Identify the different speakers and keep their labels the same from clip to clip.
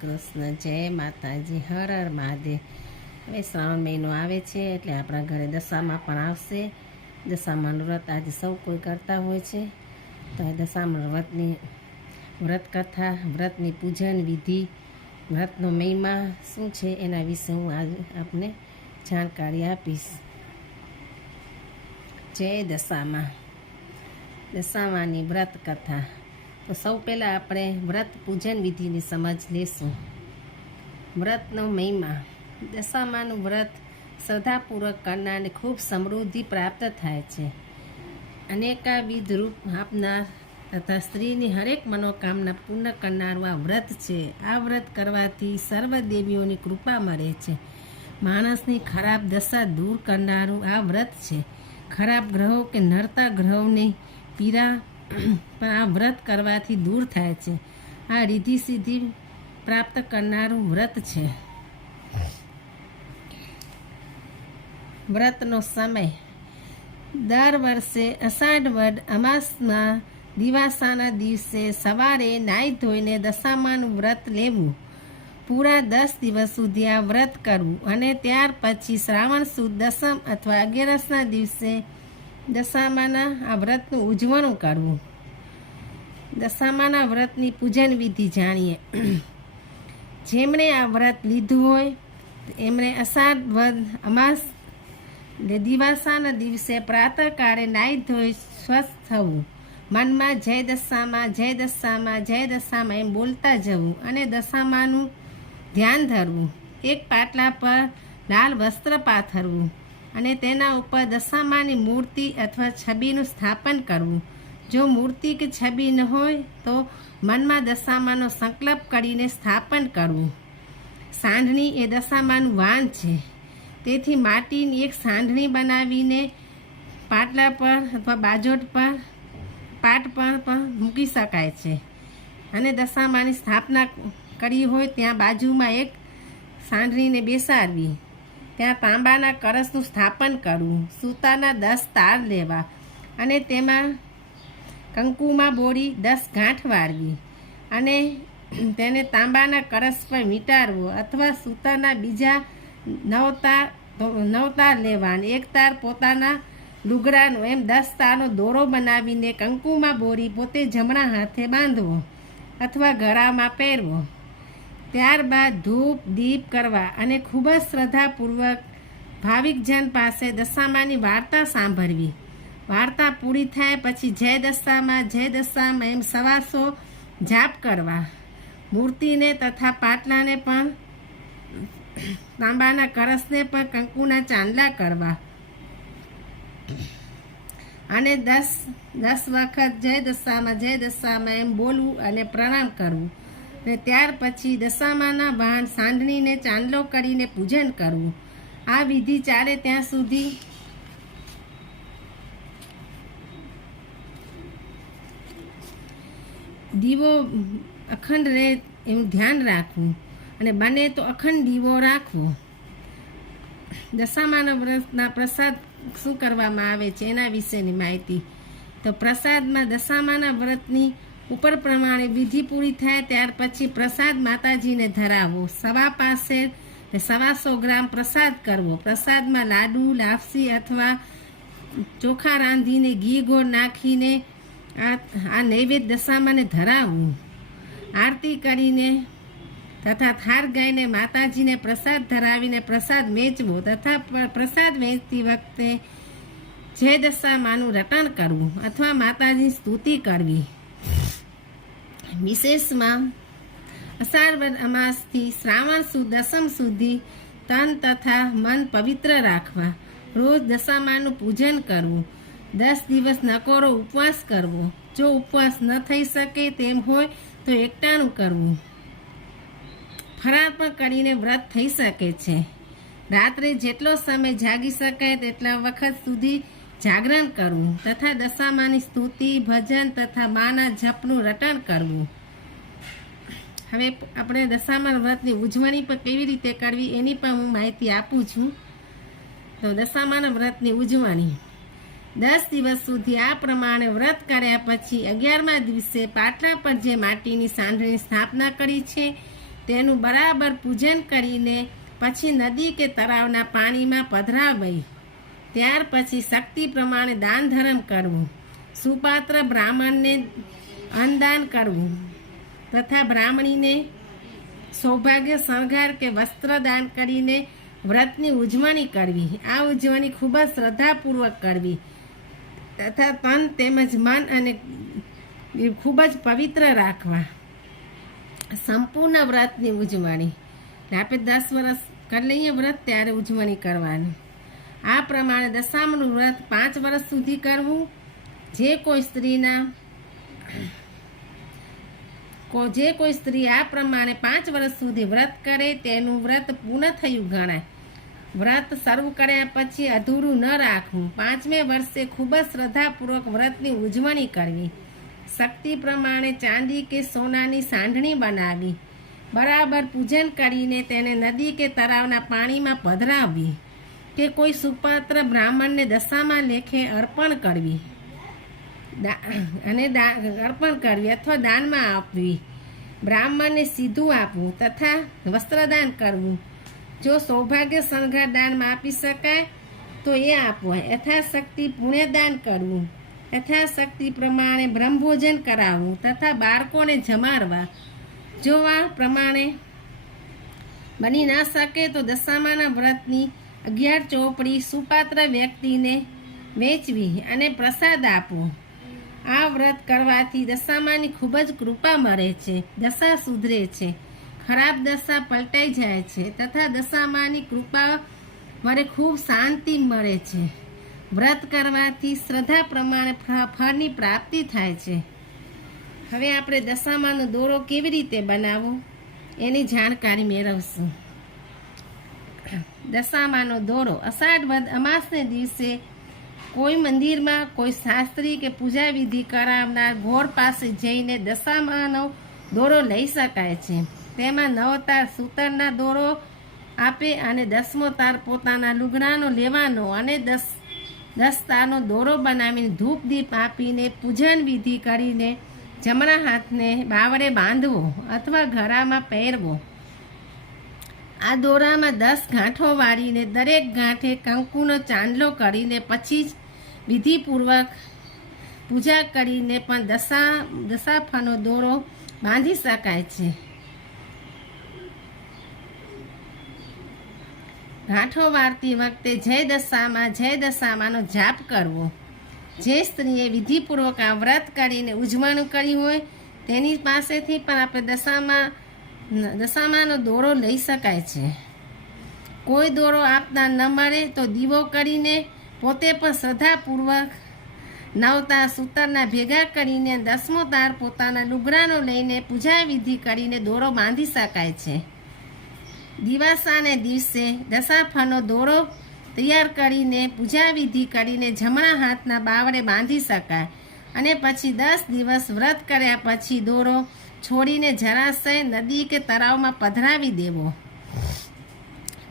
Speaker 1: કૃષ્ણ, જય માતાજી, હર હર મહાદેવ. હવે શ્રાવણ મહિનો આવે છે એટલે આપણા ઘરે દશામાં પણ આવશે. દશામાનું વ્રત આજે સૌ કોઈ કરતા હોય છે. તો દશામાં વ્રતની વ્રત કથા વ્રતની પૂજન વિધિ, વ્રતનો મહિમા શું છે એના વિશે હું આજે આપને જાણકારી આપીશ. જય દશામાં. દશામાની વ્રત કથા તો સૌ પહેલાં આપણે વ્રત પૂજન વિધિની સમજ લેશું. વ્રતનો મહિમા. દશામાનું વ્રત શ્રદ્ધાપૂર્વક કરનારને ખૂબ સમૃદ્ધિ પ્રાપ્ત થાય છે. અનેકાવિધ રૂપ આપનાર તથા સ્ત્રીની હરેક મનોકામના પૂર્ણ કરનારું આ વ્રત છે. આ વ્રત કરવાથી સર્વ દેવીઓની કૃપા મળે છે. માણસની ખરાબ દશા દૂર કરનારું આ વ્રત છે. ખરાબ ગ્રહો કે નરતા ગ્રહોની પીડા પણ આ વ્રત કરવાથી દૂર થાય છે. આ રીધિ સિદ્ધિ પ્રાપ્ત કરનારું વ્રત છે. વ્રતનો સમય. દર વર્ષે અષાઢ વડ અમાસના દિવાસાના દિવસે સવારે નાહી ધોઈને દશામાનું વ્રત લેવું. પૂરા દસ દિવસ સુધી આ વ્રત કરવું અને ત્યાર પછી શ્રાવણ સુદ દસમ અથવા અગિયારસના દિવસે દશામાના આ વ્રતનું ઉજવણું કરવું દશામાના વ્રતની પૂજન વિધિ જાણીએ. જેમણે આ વ્રત લીધું હોય, એમણે અષાઢ વદ અમાસ દિવાસાના દિવસે પ્રાતઃકાળે નાહી ધોઈ સ્વસ્થ થવું. મનમાં જય દશામાં જય દશામાં જય દશામાં એમ બોલતા જવું અને દશામાનું ધ્યાન ધરવું. એક પાટલા પર લાલ વસ્ત્ર પાથરવું. અને તેના ઉપર દશામાની મૂર્તિ અથવા છબીનું સ્થાપન કરવું. જો મૂર્તિ કે છબી ન હોય, તો મનમાં દશામાનો સંકલ્પ કરીને સ્થાપન કરવું. સાંઢણી એ દશામાનું વાન છે. તેથી માટીની એક સાંઢણી બનાવીને પાટલા પર અથવા બાજોટ પર, પાટ પર પણ મૂકી શકાય છે. અને દશામાની સ્થાપના કરી હોય ત્યાં બાજુમાં એક સાંઢણીને બેસાડવી. ત્યાં તાંબાના કળશનું સ્થાપન કરવું સૂતાના દસ તાર લેવા અને તેમાં કંકુમાં બોળી દસ ગાંઠ વાળવી અને તેને તાંબાના કળશ પર વીંટાળવો અથવા સૂતાના બીજા નવ તાર નવ તાર લેવા અને એક તાર પોતાના લુગડાનો એમ દસ તારનો દોરો બનાવીને કંકુમાં બોરી પોતે જમણા હાથે બાંધવો અથવા ગળામાં પહેરવો. ત્યારબાદ ધૂપ, દીપ કરવા અને ખૂબ જ શ્રદ્ધાપૂર્વક ભાવિકજન પાસે દશામાની વાર્તા સાંભળવી. વાર્તા પૂરી થાય પછી જય દશામાં જય દશામાં એમ સવાસો જાપ કરવા. મૂર્તિને તથા પાટલાને પણ, તાંબાના કરસને પણ કંકુના ચાંદલા કરવા. અને દસ દસ વખત જય દશામાં જય દશામાં એમ બોલવું અને પ્રણામ કરવું. અને ત્યાર પછી દશામાના વાહન સાંડણીને ચાંદલો કરીને પૂજન કરવું. આ વિધિ ચાલે ત્યાં સુધી દીવો અખંડ રહે એનું ધ્યાન રાખવું અને બને તો અખંડ દીવો રાખવો. દશામાના વ્રતના પ્રસાદ શું કરવામાં આવે છે એના વિશેની માહિતી. તો પ્રસાદમાં દશામાના વ્રતની ઉપર પ્રમાણે વિધિ પૂરી થાય ત્યાર પછી પ્રસાદ માતાજીને ધરાવવો સવા પાસે સવાસો ગ્રામ પ્રસાદ કરવો. પ્રસાદમાં લાડુ, લાપસી અથવા ચોખા રાંધીને ઘી ગોળ નાખીને આ નૈવેદ્ય દશામાંને ધરાવવું આરતી કરીને તથા થાર ગાઈને માતાજીને પ્રસાદ ધરાવીને પ્રસાદ વેચવો તથા પ્રસાદ વેચતી વખતે જે દશામાનું રટણ કરવું અથવા માતાજીની સ્તુતિ કરવી. વિશેષમાં અષાઢ અમાસથી શ્રાવણ સુદ, દસમ સુધી તન તથા મન પવિત્ર રાખવા. રોજ દશામાનું પૂજન કરવું. દસ દિવસ નકોરો ઉપવાસ કરવો. જો ઉપવાસ ન થઈ શકે તેમ હોય તો એકટાણું કરવું. ફરાર પણ કરીને વ્રત થઈ શકે છે. રાત્રે જેટલો સમય જાગી શકાય તેટલા વખત સુધી જાગરણ કરવું તથા દશામાની સ્તુતિ, ભજન તથા માના જપનું રટણ કરવું. હવે આપણે દશામાન વ્રતની ઉજવણી પણ કેવી રીતે કરવી એની પણ હું માહિતી આપું છું. તો દશામાન વ્રતની ઉજવણી. દસ દિવસ સુધી આ પ્રમાણે વ્રત કર્યા પછી અગિયારમા દિવસે પાટલા પર જે માટીની સાંઢની સ્થાપના કરી છે, તેનું બરાબર પૂજન કરીને પછી નદી કે તળાવના પાણીમાં પધરાવવી ત્યાર પછી શક્તિ પ્રમાણે દાન ધર્મ કરવું. સુપાત્ર બ્રાહ્મણને અન્નદાન કરવું. તથા બ્રાહ્મણીને સૌભાગ્ય, શણગાર કે વસ્ત્ર દાન કરીને વ્રતની ઉજવણી કરવી. આ ઉજવણી ખૂબ જ શ્રદ્ધાપૂર્વક કરવી. તથા તન તેમજ મન અને ખૂબ જ પવિત્ર રાખવા. સંપૂર્ણ વ્રતની ઉજવણી. આપણે દસ વર્ષ કરી લઈએ વ્રત ત્યારે ઉજવણી કરવાની. આ પ્રમાણે દશામનું વ્રત પાંચ વર્ષ સુધી કરવું. જે કોઈ સ્ત્રીના જે કોઈ સ્ત્રી આ પ્રમાણે પાંચ વર્ષ સુધી વ્રત કરે, તેનું વ્રત પૂર્ણ થયું ગણાય. વ્રત શરૂ કર્યા પછી અધૂરું ન રાખવું. પાંચમે વર્ષે ખૂબ જ શ્રદ્ધાપૂર્વક વ્રતની ઉજવણી કરવી. શક્તિ પ્રમાણે ચાંદી કે સોનાની સાંઢણી બનાવી. બરાબર પૂજન કરીને તેને નદી કે તળાવના પાણીમાં પધરાવવી. કે કોઈ સુપાત્ર બ્રાહ્મણને દશામાં લેખે અર્પણ કરવી. અને અર્પણ કરવી અથવા દાનમાં આપવી. બ્રાહ્મણને સીધું આપવું તથા વસ્ત્રદાન કરવું. જો સૌભાગ્ય શણગાર દાનમાં આપી શકાય, તો એ આપવા. યથાશક્તિ પુણ્યદાન કરવું. યથાશક્તિ પ્રમાણે બ્રહ્મભોજન કરાવવું તથા બાળકોને જમાડવા. જો આ પ્રમાણે બની ના શકે તો દશામાના વ્રતની અગિયાર ચોપડી સુપાત્ર વ્યક્તિને વેચવી અને પ્રસાદ આપવો. આ વ્રત કરવાથી દશામાની ખૂબ જ કૃપા મળે છે, દશા સુધરે છે. ખરાબ દશા પલટાઈ જાય છે તથા દશામાની કૃપા મને ખૂબ શાંતિ મળે છે. વ્રત કરવાથી શ્રદ્ધા પ્રમાણે ફળની પ્રાપ્તિ થાય છે. હવે આપણે દશામાનો દોરો કેવી રીતે બનાવવો? એની જાણકારી મેળવશું. દશામાનો દોરો. અષાઢ વદ અમાસને દિવસે કોઈ મંદિરમાં કોઈ શાસ્ત્રી કે પૂજા વિધિ કરાવનાર ઘોર પાસે જઈને દશામાનો દોરો લઈ શકાય છે. તેમાં નવ તાર સૂતરના દોરો આપે અને દસમો તાર પોતાના લુગડાનો લેવાનો અને દસ દસ તારનો દોરો બનાવીને ધૂપ દીપ આપીને પૂજન વિધિ કરીને જમણા હાથને બાવડે બાંધવો અથવા ઘરામાં પહેરવો. આ દોરામાં દસ ગાંઠો વાળીને દરેક ગાંઠે કંકુનો ચાંદલો કરીને પછી જ વિધિપૂર્વક પૂજા કરીને પણ દશા, દશાફાનો દોરો બાંધી શકાય છે. ગાંઠો વાળતી વખતે જય દશામાં, જય દશામાંનો જાપ કરવો. જે સ્ત્રીએ વિધિપૂર્વક આ વ્રત કરીને ઉજવણું કરી હોય, તેની પાસેથી પણ આપણે દશામાં દશામાંનો દોરો લઈ શકાય છે. કોઈ દોરો આપતા ન મળે તો દીવો કરીને પોતે પણ શ્રદ્ધાપૂર્વક નવતા સૂતરના ભેગા કરીને દસમો તાર પોતાના લુગરાનો લઈને પૂજા વિધિ કરીને દોરો બાંધી શકાય છે. દિવાસાને દિવસે દશાફાનો દોરો તૈયાર કરીને પૂજા વિધિ કરીને જમણા હાથના બાવડે બાંધી શકાય. અને પછી દસ દિવસ વ્રત કર્યા પછી દોરો છોડીને જરાશય નદી કે તળાવમાં પધરાવી દેવો.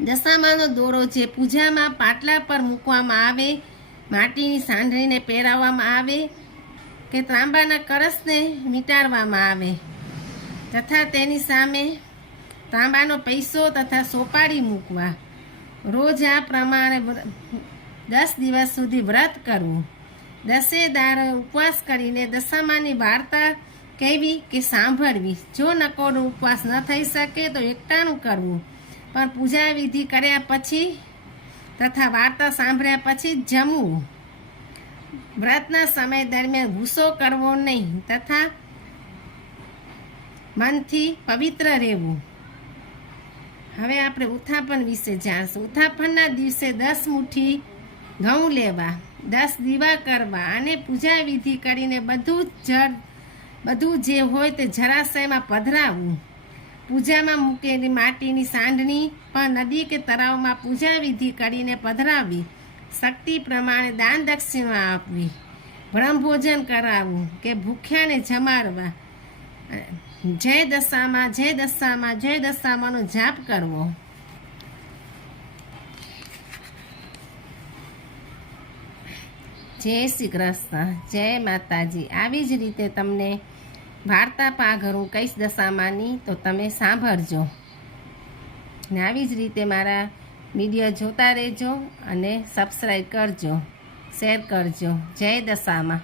Speaker 1: દશામાનો દોરો જે પૂજામાં પાટલા પર મૂકવામાં આવે, માટીની સાંઢળીને પહેરાવવામાં આવે કે તાંબાના કળશને મીટાડવામાં આવે. તથા તેની સામે તાંબાનો પૈસો તથા સોપારી મૂકવા. રોજ આ પ્રમાણે દસ દિવસ સુધી વ્રત કરવું. દસે દાર ઉપવાસ કરીને દશામાની વાર્તા કહેવી કે સાંભળવી. જો નકોડો ઉપવાસ ન થઈ શકે તો એકટાણું કરવું. પણ પૂજા વિધિ કર્યા પછી તથા વાર્તા સાંભળ્યા પછી જમવું. વ્રતના સમય દરમિયાન ગુસ્સો કરવો નહીં તથા મનથી પવિત્ર રહેવું. હવે આપણે ઉત્થાપન વિશે જાણશું. ઉત્થાપનના દિવસે દસ મુઠ્ઠી ઘઉં લેવા, દસ દીવા કરવા અને પૂજા વિધિ કરીને બધું જ જળ બધું જે હોય તે જરાશયમાં પધરાવવું પૂજામાં મૂકેલી માટીની સાંઢણી પણ નદી કે તળાવમાં પૂજા વિધિ કરીને પધરાવવી શક્તિ પ્રમાણે દાન દક્ષિણા આપવી. બ્રહ્મભોજન કરાવવું કે ભૂખ્યાને જમાડવા. જય દશામાં જય દશામાં, જય દશામાંનો જાપ કરવો. જય શ્રી કૃષ્ણ, જય માતાજી. આવી જ રીતે તમને વાર્તા પાઘર હું કઈશ દશામાંની, તો તમે સાંભળજો. ને આવી જ રીતે મારા વીડિયો જોતા રહેજો અને સબસ્ક્રાઈબ કરજો શેર કરજો. જય દશામાં.